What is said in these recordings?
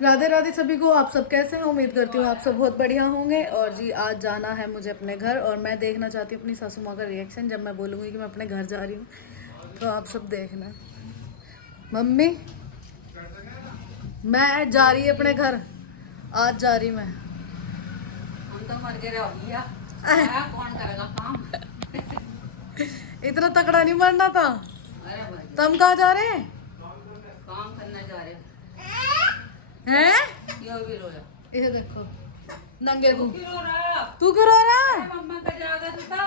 राधे राधे सभी को। आप सब कैसे हैं? उम्मीद करती हूँ आप सब बहुत बढ़िया होंगे। और जी आज जाना है मुझे अपने घर, और मैं देखना चाहती हूँ अपनी सासू माँ का रिएक्शन जब मैं बोलूँगी कि मैं अपने घर जा रही हूँ। तो आप सब देखना। मम्मी, मैं जा रही है अपने घर, आज जा रही मैं। हम तो मर गए हो गया। कौन करेगा काम? इतना तकड़ा नहीं मरना था। अरे भाई तुम कहाँ जा रहे हैं? काम करने जा रहे हैं? यो भी रोया। ये देखो नंगे को। क्यों रो रहा? तू क्यों रो रहा है? मम्मा का जागा तू तो।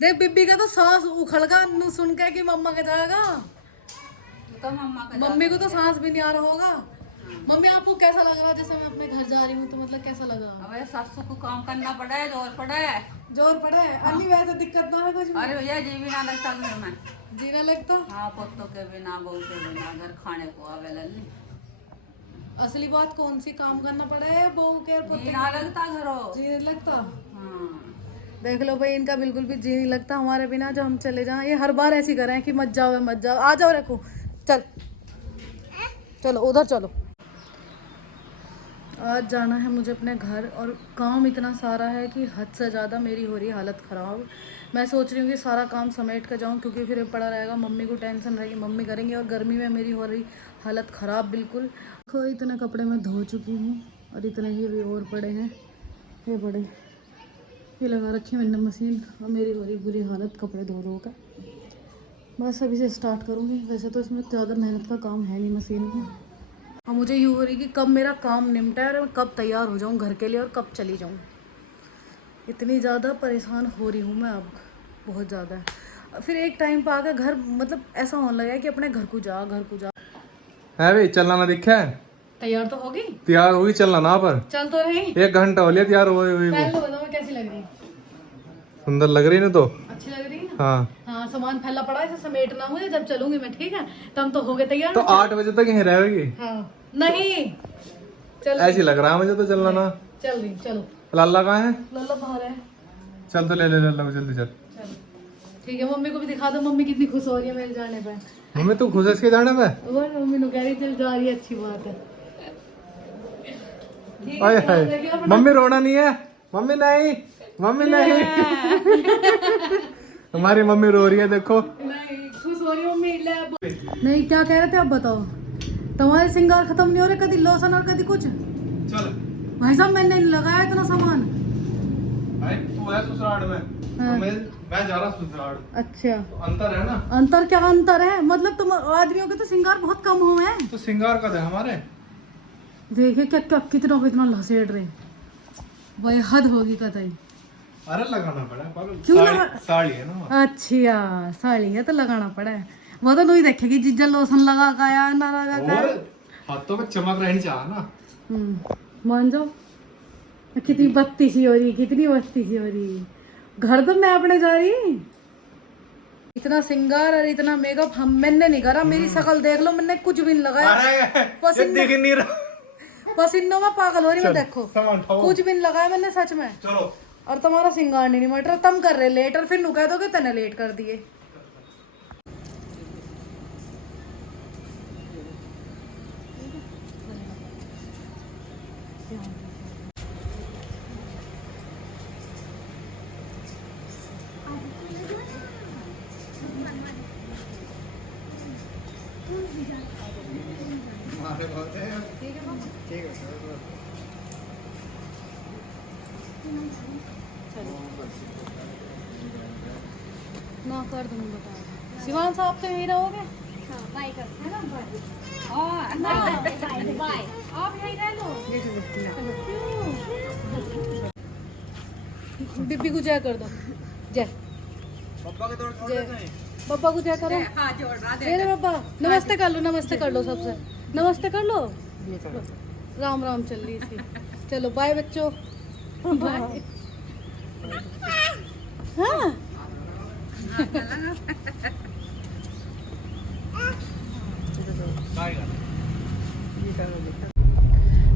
देख बिब्बी का तो सांस उखड़ का सुन के कि मम्मा के जाएगा। तू तो मम्मा का मम्मी को तो सांस भी नहीं आ रहा होगा। मम्मी आपको कैसा लग रहा है? जैसे मैं अपने घर जा रही हूँ तो मतलब कैसा लग रहा है? अबे सासू को काम करना पड़ा है, जोर पड़ा है। जोर पड़ा है? अन्नी वैसे दिक्कत ना है कुछ भी? अरे भैया जी भी ना लगता घर में। जीना लगता? हाँ, पुत्तों के बिना बहू के बिना घर खाने को आवे लल्ली। असली बात कौन सी, काम करना पड़ा है बहू के और जी पुत्र ना लगता घरों। जी नहीं लगता? हाँ देख लो भाई, इनका बिल्कुल भी जी नहीं लगता हमारे बिना। जो हम चले जाएं, ये हर बार ऐसी कर रहे हैं कि मत जाओ मत जाओ। आ जाओ, रखो, चल चलो उधर चलो। आज जाना है मुझे अपने घर, और काम इतना सारा है कि हद से ज़्यादा मेरी हो रही है हालत ख़राब। मैं सोच रही हूँ कि सारा काम समेट कर जाऊँ, क्योंकि फिर ये पड़ा रहेगा, मम्मी को टेंशन रहेगी, मम्मी करेंगी, और गर्मी में मेरी हो रही हालत ख़राब बिल्कुल। देखो इतने कपड़े मैं धो चुकी हूँ, और इतने ही भी और पड़े हैं। ये बड़े ये लगा रखी है मैंने मशीन, और मेरी हो रही बुरी हालत कपड़े धो धो कर। बस अभी से स्टार्ट करूँगी। वैसे तो इसमें ज़्यादा मेहनत का काम है नहीं मशीन में। और मुझे यूँ हो रही कि कब मेरा काम निपटा है और कब तैयार हो जाऊँ घर के लिए, और कब चली जाऊँ। इतनी ज़्यादा परेशान हो रही हूँ मैं अब, बहुत ज़्यादा। फिर एक टाइम पर आकर घर मतलब ऐसा होने लगा है कि अपने घर को जा, घर को जा। है भाई, चलना ना दिखा है? तैयार तो होगी? तैयार होगी, चलना ना पर। चल तो रही। 1 घंटा हो लिया तैयार हुए हुए। पहले तो बताओ मैं कैसी लग रही? सुंदर लग रही ना तो। अच्छी लग रही है ना? हाँ हाँ, सामान फैला पड़ा है, इसे समेटना मुझे जब चलूंगी मैं, ठीक है? तब तो हो गए तैयार तो ना? 8 बजे तक यहीं रहेगी। हाँ नहीं, चल ऐसी लग रहा है मुझे तो, चलना ना। चल रही, चलो। लाला कहाँ है? लल्ला बाहर है। चल तो ले ले लाला को, जल्दी चल। चलो ठीक है, मम्मी को भी दिखा दो, मम्मी कितनी खुश हो रही है मेरे जाने पे। मम्मी तू खुश है इसके जाने पे? वो मम्मी ने कह रही चल जा रही है, अच्छी बात है। ठीक आए है, हाय, ध्यान रखियो अपना। मम्मी रोना नहीं है। मम्मी नहीं, मम्मी नहीं। हमारी मम्मी रो रही है, देखो। नहीं, खुश हो रही है मम्मी। ले नहीं, क्या कह रहे थे आप बताओ? तुम्हारे श्रृंगार खत्म नहीं हो रहे, कभी लोशन और कभी कुछ? चल भाई साहब मैंने नहीं लगाया इतना सामान। भाई, तू है ससुराल में, हाँ। तो मैं जा रहा ससुराल। अच्छा, तो अंतर है ना। अंतर क्या अंतर है? मतलब तुम आदमियों के तो श्रृंगार बहुत कम हुए हैं। तो श्रृंगार का है हमारे। देखिए क्या क्या कितना कितना लसेड़ रहे, भाई हद होगी कतई। अरे लगाना पड़ा पागल। क्यों साड़ी लगा- साड़ी है ना। अच्छा साड़ी है तो लगाना पड़ा है। वो तो नहीं देखेगी जीजा लोशन लगा का या ना लगा का। और हाथों में चमक रहनी चाहिए ना। मान जाओ। कितनी बत्ती सी हो रही, कितनी बत्ती सी हो रही। घर तो मैं अपने जा रही। इतना श्रृंगार और इतना मेकअप हम मैंने नहीं करा। मेरी शक्ल देख लो, मैंने कुछ भी नहीं लगाया। अरे पसीना- दिख नहीं रहा। पसीनों में पागल हो रही मैं, चल, देखो सामान उठाओ। कुछ भी नहीं लगाया मैंने सच में। चलो और तुम्हारा श्रृंगार नहीं मट रहा, तुम कर रहे लेट, और फिर नु कह दोगे तने लेट कर दिए। ना कर दूँ बता। शिवान साहब तो यही रहोगे? है ना भाई? आप यही रह लो। बिब्बी को जय कर दो। जय जय पापा को जय करो। हाँ जोड़ रहा मेरे पापा नमस्ते कर लो, नमस्ते कर लो, सबसे नमस्ते कर लो। राम राम चल रही थी। चलो बाय बच्चों, बाय। हाँ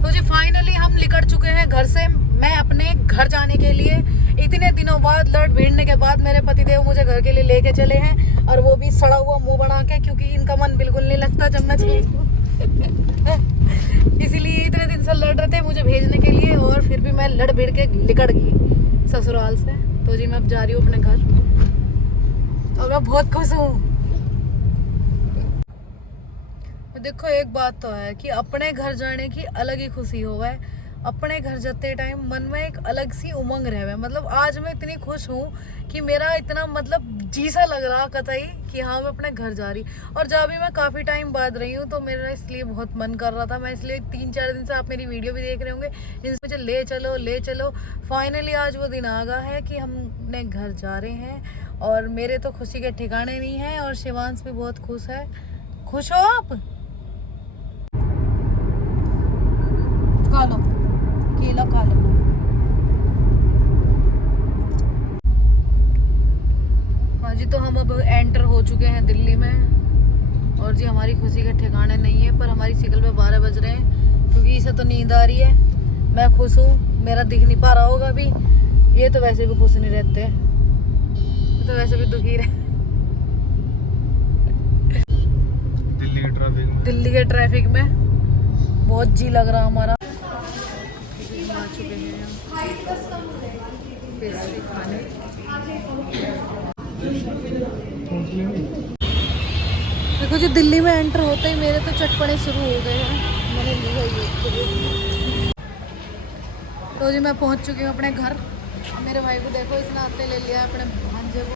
तो जी फाइनली हम निकल चुके हैं घर से। मैं अपने घर जाने के लिए इतने दिनों बाद लड़ भिड़ने के बाद मेरे पतिदेव मुझे घर के लिए लेके चले हैं, और वो भी सड़ा हुआ मुंह बना के, क्योंकि इनका मन बिल्कुल नहीं लगता जब मैं इसीलिए इतने दिन से लड़ रहे थे मुझे भेजने के लिए, और फिर भी मैं लड़ भिड़ के निकल गई ससुराल से। तो जी मैं अब जा रही हूँ अपने घर और मैं बहुत खुश हूँ। देखो एक बात तो है कि अपने घर जाने की अलग ही खुशी होगा है। अपने घर जाते टाइम मन में एक अलग सी उमंग रहे। मतलब आज मैं इतनी खुश हूँ कि मेरा इतना मतलब जी सा लग रहा कतई कि हाँ मैं अपने घर जा रही। और जब भी मैं काफ़ी टाइम बाद रही हूँ तो मेरा इसलिए बहुत मन कर रहा था। मैं इसलिए 3-4 दिन से आप मेरी वीडियो भी देख रहे होंगे, इनसे मुझे ले चलो ले चलो। फाइनली आज वो दिन आ गया है कि हम अपने घर जा रहे हैं और मेरे तो खुशी के ठिकाने नहीं है। और शिवांश भी बहुत खुश है। खुश हो आप? खा लो केला खा लो। हाँ जी, तो हम अब एंटर हो चुके हैं दिल्ली में। और जी हमारी खुशी के ठिकाने नहीं है, पर हमारी साइकिल पे 12 बज रहे हैं क्योंकि इसे तो नींद आ रही है। मैं खुश हूँ, मेरा दिख नहीं पा रहा होगा अभी। ये तो वैसे भी खुश नहीं रहते, ये तो वैसे भी दुखी रहे। दिल्ली के ट्रैफिक में बहुत जी लग रहा हमारा। आ चुके हैं पेस्ट्री खाने। देखो जी दिल्ली में एंटर होते ही मेरे तो चटपटे शुरू हो गए हैं। मैंने लिया ये। तो जी मैं पहुंच चुकी हूँ अपने घर। मेरे भाई को देखो इसने आते ले लिया अपने भांजे को।